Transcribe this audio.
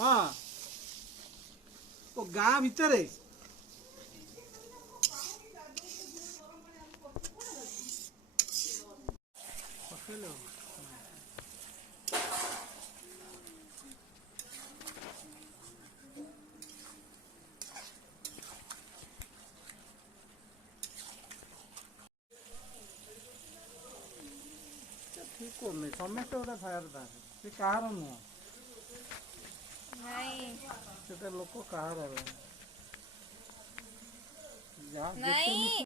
हाँ तो गाँ भितर ठीक करनी समस्त गोटे फायर से कହାର नुह से लोक कहार नहीं